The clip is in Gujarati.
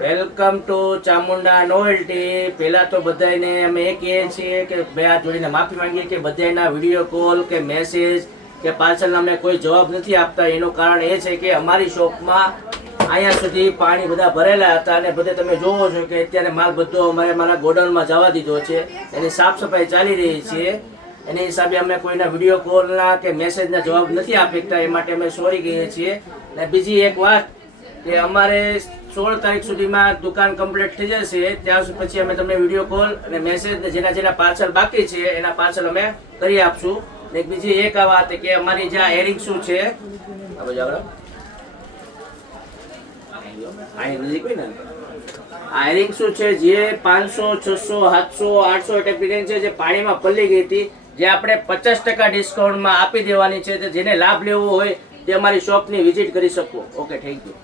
Welcome to Chamunda novelty. પહેલા તો બધાને અમે એ કહીએ છીએ કે બે હાથ જોડીને માફી માંગીએ કે બધાના વિડીયો કોલ કે મેસેજ કે પાર્સલના અમે કોઈ જવાબ નથી આપતા। એનું કારણ એ છે કે અમારી શોપમાં અહીંયા સુધી પાણી બધા ભરેલા હતા અને બધે તમે જોવો છો કે અત્યારે માલ બધો અમારે મારા ગોડાઉનમાં જવા દીધો છે, એની સાફ સફાઈ ચાલી રહી છે। એની હિસાબે અમે કોઈના વિડીયો કોલના કે મેસેજના જવાબ નથી આપી શકતા, એ માટે અમે સોરી કહીએ છીએ। અને બીજી એક વાત કે અમારે 16 તારીખ સુધીમાં દુકાન કમ્પ્લીટ થઈ જશે, ત્યાં પછી અમે તમને વિડીયો કોલ અને મેસેજ જેના જેના પાર્સલ બાકી છે એના પાર્સલ અમે કરી આપશું। ને બીજી એક આ વાત કે અમારી જ્યાં એરિંગ શું છે આ બાજુ આગળ અહીં નજીક હોય ને આ એરિંગ શું છે જે 500 600 700 800 ટેપિંગ છે જે પાણીમાં પલળી ગઈ હતી, જે આપણે 50% ડિસ્કાઉન્ટમાં આપી દેવાની છે। જેને લાભ લેવો હોય તે અમારી શોપની વિઝિટ કરી શકો। Okay, thank you.